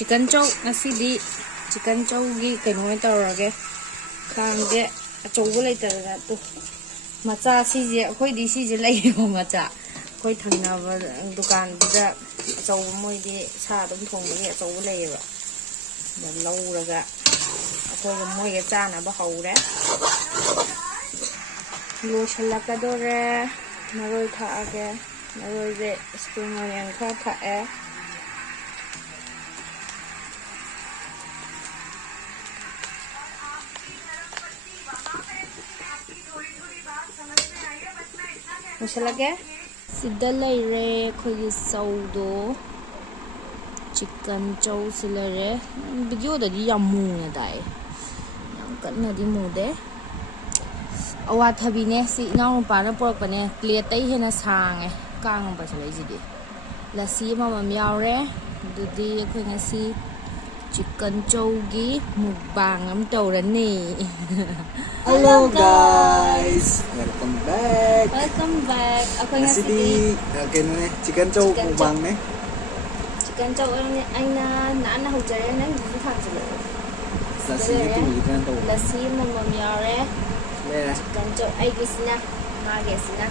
chicken chow ngasidi chicken chow gi kaino tawrage khangje achouba leitara tu macha sije akhoi di sije leibo macha akhoi thangnaba dukan da achouba moi di sa dum thongni achouba leiba da lauraga akhoi moi ga chana ba haure lo shalakadore maroi thaage maroi je spring onion kha thae Masalage sida laire khoi saudo chicken chow silare video da di yamu na dai yam kanna di mude awa thabi ne si naw pa na pork pa ne plate tai hena sang e kang ba salai ji di lasi ma ma yaure dudi khoi ngasi chicken chow gi mukbang am tawrani Hello guys, welcome back. Welcome back. Ako nga si chicken chow mukbang ne. Chicken chow anh na hujare na hindi thang sila. Lasi itu chicken chow. Lasi mo yare. Chicken chow ay gisna, ma gisna.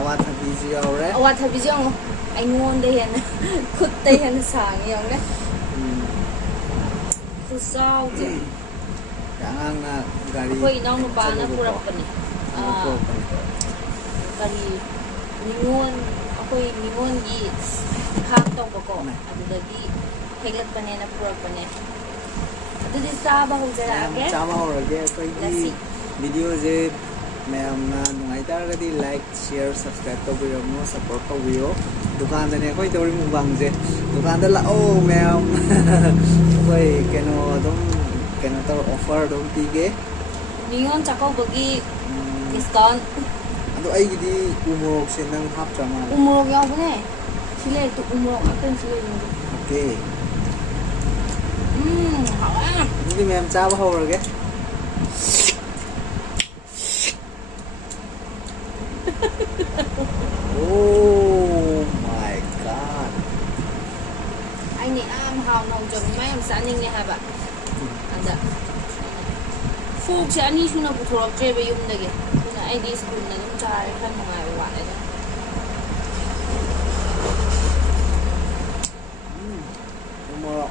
Awat habisi yare. Awat habisi yung ay ngon de yan. Kut de yan sang yung ne. Kusaw je. Jangan na gari. Ako inaw no ba na purap pa ni. Gari ningon ako ningon gi hak to ko adudagi heglat pa na purap pa ni. Adudi sa ba ho jara age? Chama ho rage koi gi video je ma'am ना नुंगाइता रदी like share subscribe तो बियो मो support तो बियो दुकान दने कोई तोरी मुबांग जे दुकान द ला ओ मैम कोई केनो तो ऑफर दम पीगे नियॉन चको बगी डिस्काउंट अदो आई गिदी उमोक से नंग हाफ चमा उमोक याबने सिले तो उमोक अतन सिले ओके हावा नि मैम चाबा हो रगे Oh my god. Anh này am hào nồng chồng mấy em sẵn ninh này hả bạn? Anh đã Phúc sẽ anh đi xuống nào bụt thuộc chơi với dùng đây kìa. Nên là anh đi school này cũng trai khăn một ngày của bạn này đó. Umo.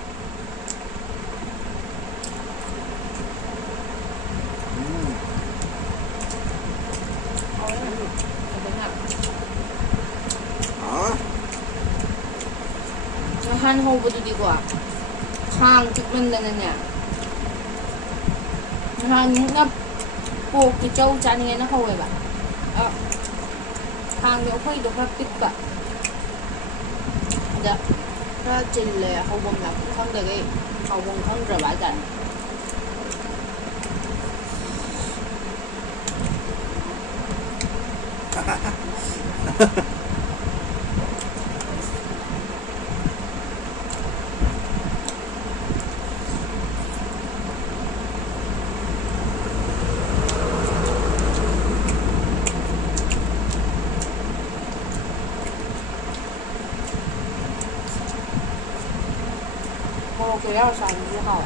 Han hô bữa đi qua khang chụp mình đây nè han ngập buộc cái châu cha này nó hôi bạn khang nếu không được nó tích cả dạ ra trình là hậu bông là cũng không được cái hậu bông không rồi bãi cảnh我给要啥你好。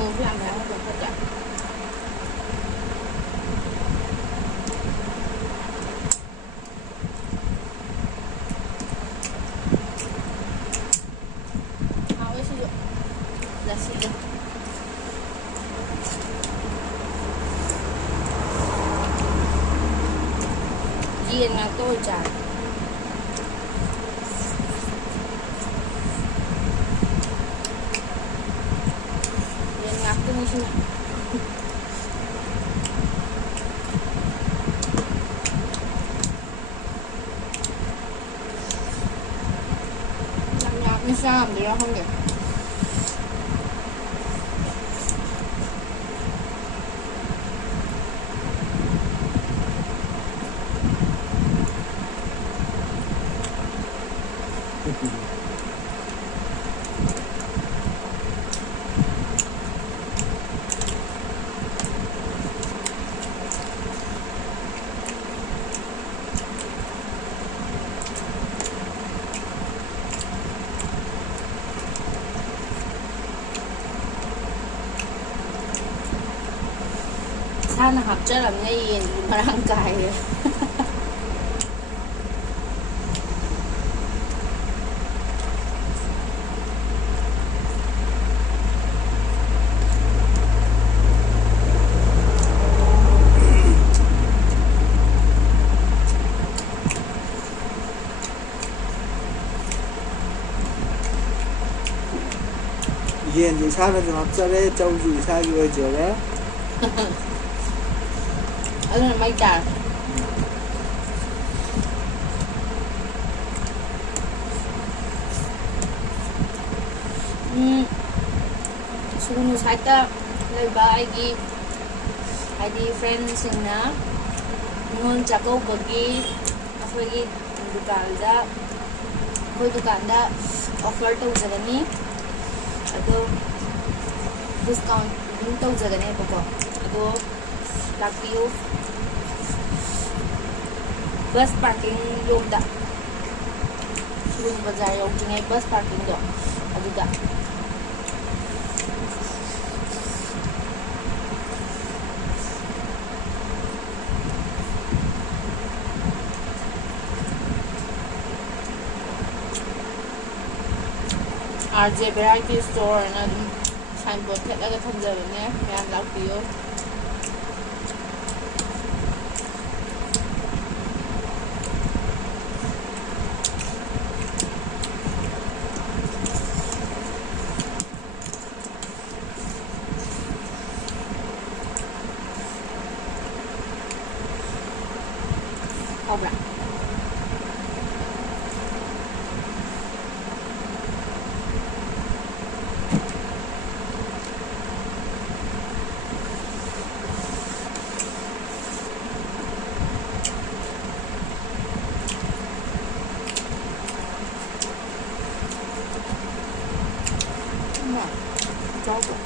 một làm này không được thật Diên là tôi chả Diên ngạc tôi như thế này làm nhạc như sao làm gì đó không được ꯃꯁꯥꯅ ꯍꯥꯞꯆꯔꯝꯅ ꯌꯦꯟꯗꯨ ꯃꯔꯥꯡ ꯀꯥꯏꯔꯦ ꯌꯦꯟꯁꯤ ꯏꯁꯥꯅꯁꯨ ꯍꯥꯞꯆꯔꯦ, ꯆꯧꯁꯨ ꯏꯁꯥꯒꯤ ꯑꯣꯏꯖꯔꯦ. ꯑꯗꯨꯅ ꯃꯩ ꯇꯥꯔꯦ. ꯁꯨꯒꯨꯅꯨ ꯁꯥꯏꯠꯇ ꯂꯩꯕ ꯑꯩꯒꯤ ꯍꯥꯏꯗꯤ ꯐ꯭ꯔꯦꯟꯁꯤꯡꯅ ꯅꯤꯉꯣꯜ ꯆꯥꯛꯀꯧꯕꯒꯤ ꯑꯩꯈꯣꯏꯒꯤ ꯗꯨꯀꯥꯟꯗ ꯑꯣꯐꯔ ꯇꯧꯖꯒꯅꯤ. ꯑꯗꯣ ꯗꯤꯁꯀꯥꯎꯟ ꯑꯗꯨꯝ ꯇꯧꯖꯒꯅꯦꯕꯀꯣ. ꯑꯗꯣ ꯂꯥꯛꯄꯤꯌꯨ ꯕꯁ ꯄꯥꯔꯀꯤꯡ ꯂꯣꯝꯗ, ꯁꯨꯒꯨꯅꯨ ꯕꯖꯥꯔ ꯌꯧꯗ꯭ꯔꯤꯉꯩ ꯕꯁ ꯄꯥꯔꯀꯤꯡꯗꯣ ꯑꯗꯨꯗ. RJ Variety Store ꯅ ꯑꯗꯨꯝ ꯁꯥꯏꯟꯕꯣꯔꯗ ꯊꯦꯠꯂꯒ ꯊꯝꯖꯕꯅꯦ. ꯃꯌꯥꯝ ꯂꯥꯛꯄꯤꯌꯨ. ꯍꯥꯎꯕ꯭ꯔꯥ? ꯆꯥꯎꯕ꯭ꯔꯥ?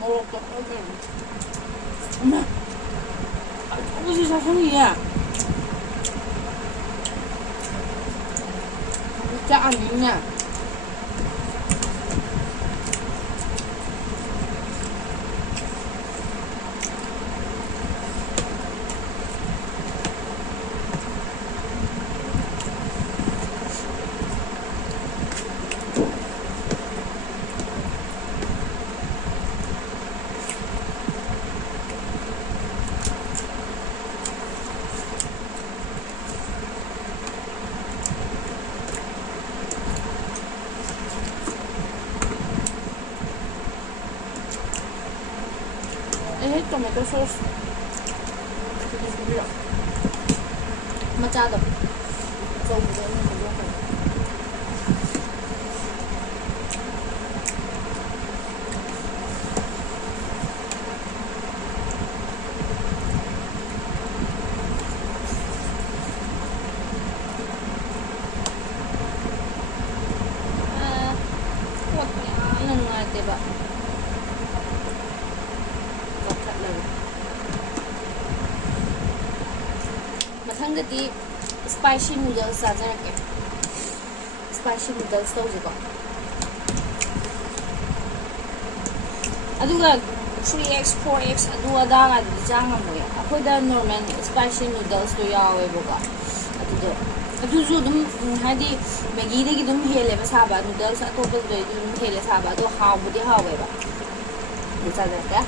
모르겠다. 엄마, 조금씩 사성이야. 진짜 안 있냐? 토마토 소스 마차도 저거도 मथंगदी स्पाइसी नूडल्स चाजरके स्पाइसी नूडल्स तौजेको अदुगा 3x 4x अदु अदा गादी चांगमोय अखोइदा नॉर्मल स्पाइसी नूडल्स तो यावेबोगा अदुदो अदुजु दुम हादी मैगी देगी दुम हेलेबा साबा नूडल्स अतोपा दुम हेले साबा दो हावबुदी हावेबा चाजरके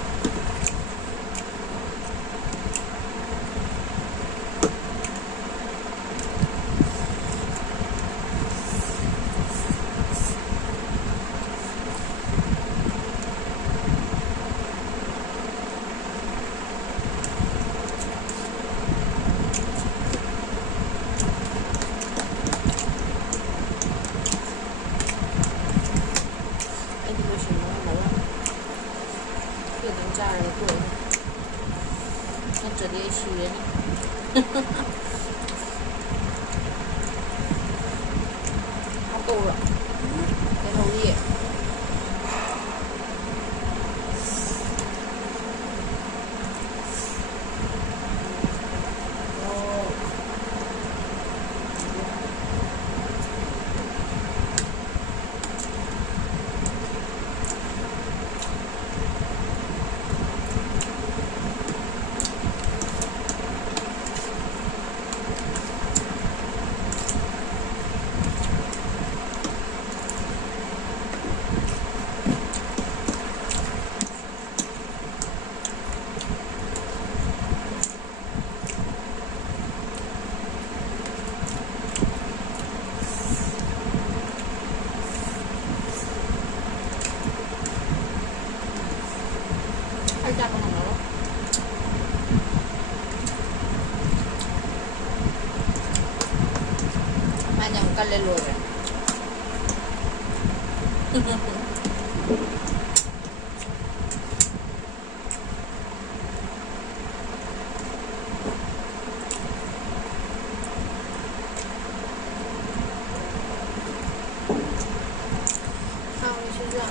nꯠꯇ꯭ꯔꯗꯤ ꯑꯩ ꯁꯤꯔꯅꯤ ꯍꯥꯞꯄꯧꯔꯣ ꯂꯩꯍꯧꯔꯤꯌꯦ ai chặt con nó mà nhầm cân lên lùi rồi sao đi chứ rằng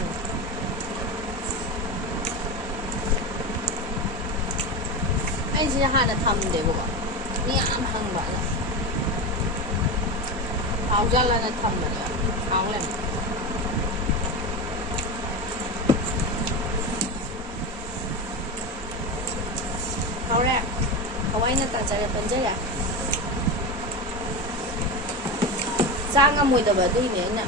anh chỉ 하나 타면 되고 봐. 니 안 하는 거 아니야? 아우잘라는 타면 말이야. 아울렘. 아울렘. 가와이는 따자게 번져야. 짱아 모이다 봐도 이네냐.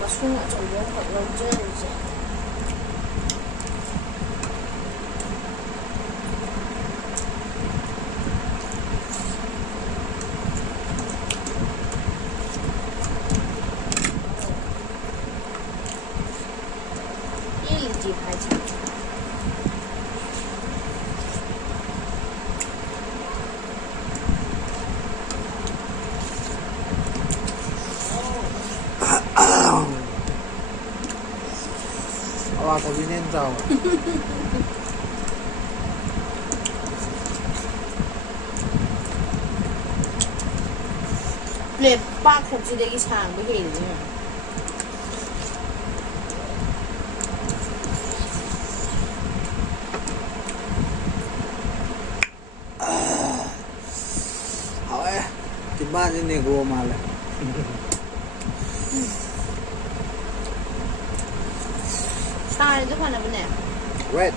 마숭아 좀 용거 런저지.拍起来。哇，头今天早。랩 빡hab지대기 상도 해야 Ba trên này gồm mà lại sao giúp anh là bên này red